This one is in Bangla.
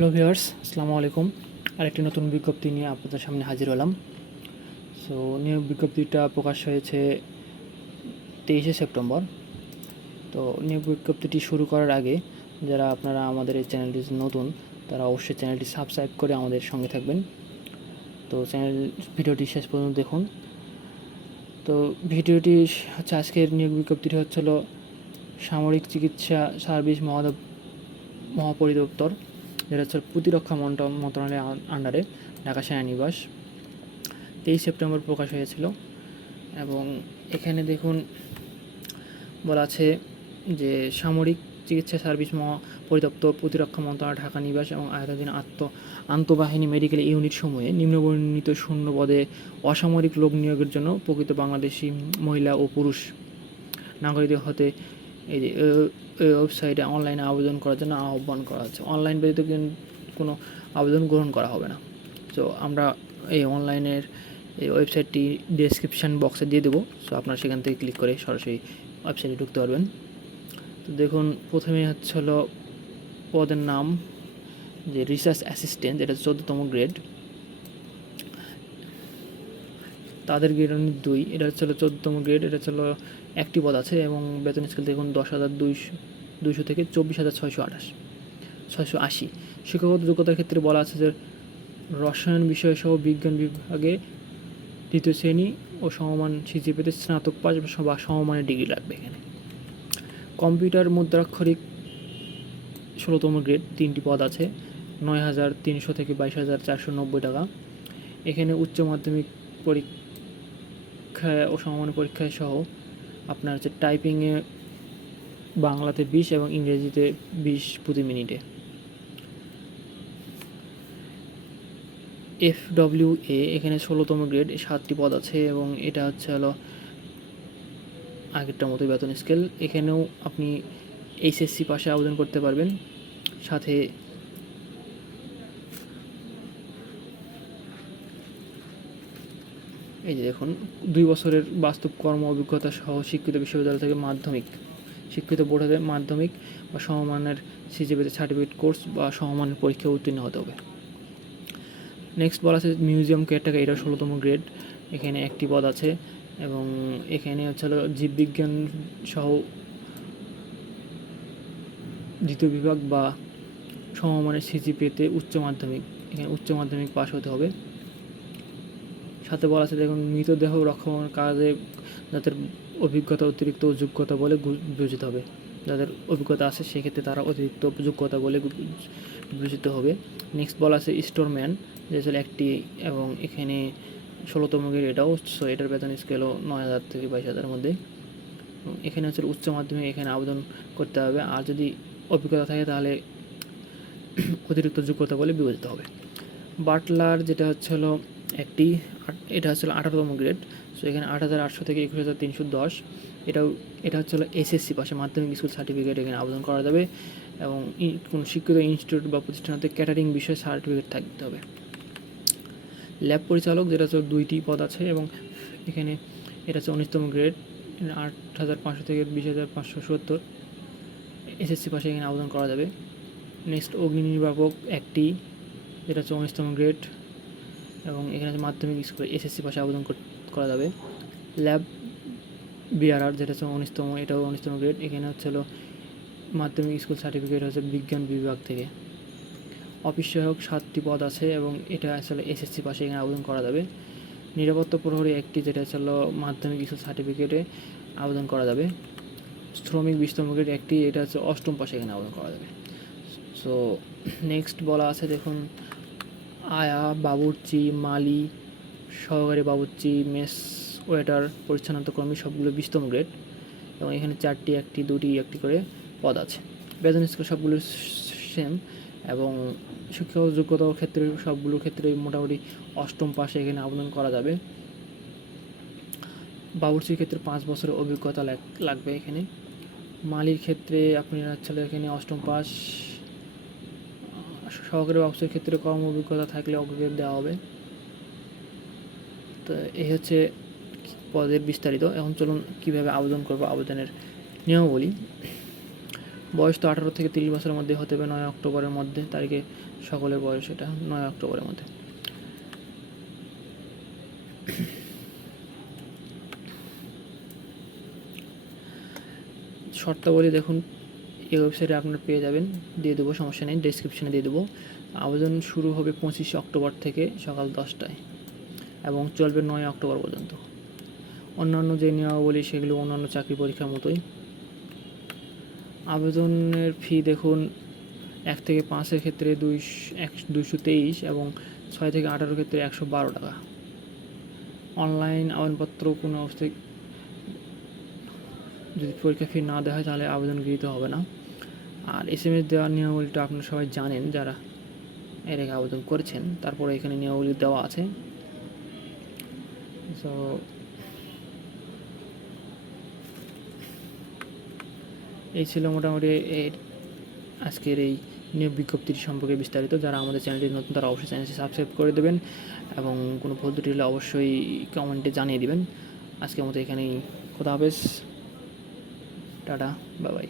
হ্যালো ভিউয়ার্স আসসালামু আলাইকুম। আরেকটি নতুন বিজ্ঞপ্তি নিয়ে আপনাদের সামনে হাজির হলাম। সো নিয়োগ বিজ্ঞপ্তিটা প্রকাশ হয়েছে তেইশে সেপ্টেম্বর। তো নিয়োগ বিজ্ঞপ্তিটি শুরু করার আগে যারা আপনারা আমাদের এই চ্যানেলটি নতুন, তারা অবশ্যই চ্যানেলটি সাবস্ক্রাইব করে আমাদের সঙ্গে থাকবেন। তো, চ্যানেল ভিডিওটি শেষ পর্যন্ত দেখুন। তো, ভিডিওটি হচ্ছে আজকের নিয়োগ বিজ্ঞপ্তিটি হচ্ছিল সামরিক চিকিৎসা সার্ভিস মহাদ মহাপরিদপ্তর। যেটা হচ্ছে প্রতিরক্ষা মন্ত্র- মন্ত্রণালয়ের আন্ডারে ঢাকা সেনানিবাস। তেইশ সেপ্টেম্বর প্রকাশ হয়েছিল এবং এখানে দেখুন বলা আছে যে সামরিক চিকিৎসা সার্ভিস মহা পরিদপ্তর, প্রতিরক্ষা মন্ত্রণালয়, ঢাকা নিবাস এবং আয়তাধীন আত্ম, আন্তঃবাহিনী মেডিকেল ইউনিট সমূহে নিম্নবর্ণিত শূন্য পদে অসামরিক লোক নিয়োগের জন্য প্রকৃত বাংলাদেশি মহিলা ও পুরুষ নাগরিকদের হতে এই যে ওয়েবসাইটে অনলাইনে আবেদন করার জন্য আহ্বান করা হচ্ছে। অনলাইন ব্যতীত কোনো আবেদন গ্রহণ করা হবে না। তো আমরা এই অনলাইনের এই ওয়েবসাইটটি ডেসক্রিপশান বক্সে দিয়ে দেবো। সো আপনারা সেখান থেকে ক্লিক করে সরাসরি ওয়েবসাইটে ঢুকতে পারবেন। তো দেখুন, প্রথমে হচ্ছে হলো পদের নাম, যে রিসার্চ অ্যাসিস্ট্যান্ট এটা চোদ্দতম গ্রেড তাদের গ্রেড হলো দুই, এটা হচ্ছে চোদ্দতম গ্রেড এটা হচ্ছে একটি পদ আছে এবং বেতন স্কেল দেখুন দশ হাজার দুইশো দুইশো থেকে চব্বিশ হাজার ছয়শো আঠাশ, ছয়শো আশি। শিক্ষাগত যোগ্যতার ক্ষেত্রে বলা আছে যে রসায়ন বিষয় সহ বিজ্ঞান বিভাগে দ্বিতীয় শ্রেণি ও সমমান সিজিপিতে স্নাতক পাস বা সমমানের ডিগ্রি লাগবে এখানে। কম্পিউটার মুদ্রাক্ষরিক ষোলোতম গ্রেড তিনটি পদ আছে, নয় হাজার তিনশো থেকে বাইশ হাজার চারশো নব্বই টাকা। এখানে উচ্চ মাধ্যমিক পরীক্ষায় ও সমমানের পরীক্ষায় সহ আপনার হচ্ছে টাইপিংয়ে বাংলাতে বিশ এবং ইংরেজিতে বিশ প্রতি মিনিটে। এফ ডব্লিউ এ এখানে ষোলোতম গ্রেড সাতটি পদ আছে এবং এটা হচ্ছে হলো আগেরটার মতো বেতন স্কেল এখানেও আপনি এইচএসসি পাশে আবেদন করতে পারবেন। সাথে এই যে দেখুন, দুই বছরের বাস্তব কর্ম অভিজ্ঞতা সহ শিক্ষিত বিশ্ববিদ্যালয় থেকে মাধ্যমিক। শিক্ষিত বোর্ড মাধ্যমিক বা সমমানের সিজিপিতে সার্টিফিকেট কোর্স বা সমমানের পরীক্ষায় উত্তীর্ণ হতে হবে। নেক্সট বলা আছে মিউজিয়াম কেয়ারটেকার এটা ষোলোতম গ্রেড এখানে একটি পদ আছে এবং এখানে হচ্ছে জীববিজ্ঞান সহ দ্বিতীয় বিভাগ বা সমমানের সিজিপিতে উচ্চ মাধ্যমিক। এখানে উচ্চ মাধ্যমিক পাশ হতে হবে। সাথে বলা আছে, দেখুন, মৃতদেহ রক্ষণ কাজে যাদের অভিজ্ঞতা অতিরিক্ত যোগ্যতা বলে বিবেচিত হবে, যাদের অভিজ্ঞতা আছে, সেক্ষেত্রে তারা অতিরিক্ত যোগ্যতা বলে বিবেচিত হবে। নেক্সট বলা আছে স্টোরম্যান যে হচ্ছে একটি এবং এখানে ষোলোতম গ্রেড, এটাও সো এটার বেতন স্কেলও নয় হাজার থেকে বাইশ হাজারের মধ্যে। এখানে হচ্ছে উচ্চ মাধ্যমিক, এখানে আবেদন করতে হবে। আর যদি অভিজ্ঞতা থাকে, তাহলে অতিরিক্ত যোগ্যতা বলে বিবেচিত হবে। বাটলার যেটা হচ্ছে হলো একটি এটা হচ্ছে আঠারোতম গ্রেড সো এখানে আট হাজার আটশো থেকে একুশ হাজার তিনশো দশ, এটাও, এটা হচ্ছে হলো এসএসসি পাশে মাধ্যমিক স্কুল সার্টিফিকেট এখানে আবেদন করা যাবে এবং কোনো শিক্ষিত ইনস্টিটিউট বা প্রতিষ্ঠানতে ক্যাটারিং বিষয়ে সার্টিফিকেট থাকতে হবে। ল্যাব পরিচালক, যেটা হচ্ছে দুইটি পদ আছে এবং এখানে এটা হচ্ছে উনিশতম গ্রেড আট হাজার পাঁচশো থেকে বিশ হাজার পাঁচশো সত্তর এসএসসি পাশে এখানে আবেদন করা যাবে। নেক্সট অগ্নি নির্বাপক একটি, যেটা হচ্ছে উনিশতম গ্রেড এবং এখানে মাধ্যমিক স্কুল এসএসসি পাশে আবেদন করা যাবে। ল্যাব বিআরআর, যেটা হচ্ছে উনিশতম, এটাও উনিশতম গ্রেড এখানে হচ্ছে হলো মাধ্যমিক স্কুল সার্টিফিকেট হচ্ছে বিজ্ঞান বিভাগ থেকে। অফিস সহায়ক সাতটি পদ আছে এবং এটা আসলে এসএসসি পাশে এখানে আবেদন করা যাবে। নিরাপত্তা প্রহরী একটি, যেটা হলো মাধ্যমিক স্কুল সার্টিফিকেটে আবেদন করা যাবে। শ্রমিক বিশতম গ্রেড একটি, এটা হচ্ছে অষ্টম পাশে এখানে আবেদন করা যাবে। সো নেক্সট বলা আছে, দেখুন আয়া, বাবুর্চি, মালি, সহকারী বাবুর্চি, মেস, ওয়েটার, পরিচ্ছন্নতা কর্মী, সবগুলো বিশতম গ্রেড এবং এখানে চারটি, একটি, দুটি, একটি করে পদ আছে। বেতন স্কেল সবগুলো সেম এবং শিক্ষাগত যোগ্যতার ক্ষেত্রে সবগুলোর ক্ষেত্রে মোটামুটি অষ্টম পাশে এখানে আবেদন করা যাবে। বাবুর্চির ক্ষেত্রে পাঁচ বছরের অভিজ্ঞতা লাগ- লাগবে এখানে। মালির ক্ষেত্রে আপনি হচ্ছে এখানে অষ্টম পাস সহকারী ব্যবসার ক্ষেত্রে কম অভিজ্ঞতা থাকলে অগ্রগতি দেওয়া হবে। তো এই হচ্ছে পদের বিস্তারিত। এখন চলুন কীভাবে আবেদন করব আবেদনের নিয়মাবলী। বয়স তো আঠারো থেকে তিরিশ বছরের মধ্যে হতে হবে, নয় অক্টোবরের মধ্যে, তারিখে সকলের বয়স এটা, নয় অক্টোবরের মধ্যে। শর্তাবলী দেখুন এই ওয়েবসাইটে আপনারা পেয়ে যাবেন। দিয়ে দেবো, সমস্যা নেই ডেসক্রিপশনে দিয়ে দেবো। আবেদন শুরু হবে পঁচিশে অক্টোবর থেকে সকাল দশটায় এবং চলবে নয় অক্টোবর পর্যন্ত। অন্যান্য যে নিয়মাবলী, সেগুলো অন্যান্য চাকরি পরীক্ষার মতোই। আবেদনের ফি দেখুন, এক থেকে পাঁচের ক্ষেত্রে দুই এক, দুইশো তেইশ এবং ছয় থেকে আঠারোর ক্ষেত্রে একশো বারো টাকা। অনলাইন আবেদনপত্র কোনো অবস্থায় যদি পরীক্ষা ফি না দেওয়া হয়, তাহলে আবেদন গৃহীত হবে না। আর এস এম এস দেওয়ার নিয়মাবলীটা আপনারা সবাই জানেন যারা এর আগে আবেদন করেছেন। তারপরে এখানে নিয়মাবলী দেওয়া আছে। সো এই ছিল মোটামুটি এর আজকের এই নিয়োগ বিজ্ঞপ্তির সম্পর্কে বিস্তারিত। যারা আমাদের চ্যানেলটি নতুন, তারা অবশ্যই চ্যানেলটি সাবস্ক্রাইব করে দেবেন এবং কোনো ভুল হলে অবশ্যই কমেন্টে জানিয়ে দেবেন। আজকের মতো এখানেই খোদা হাফেজ। টাটা বাবাই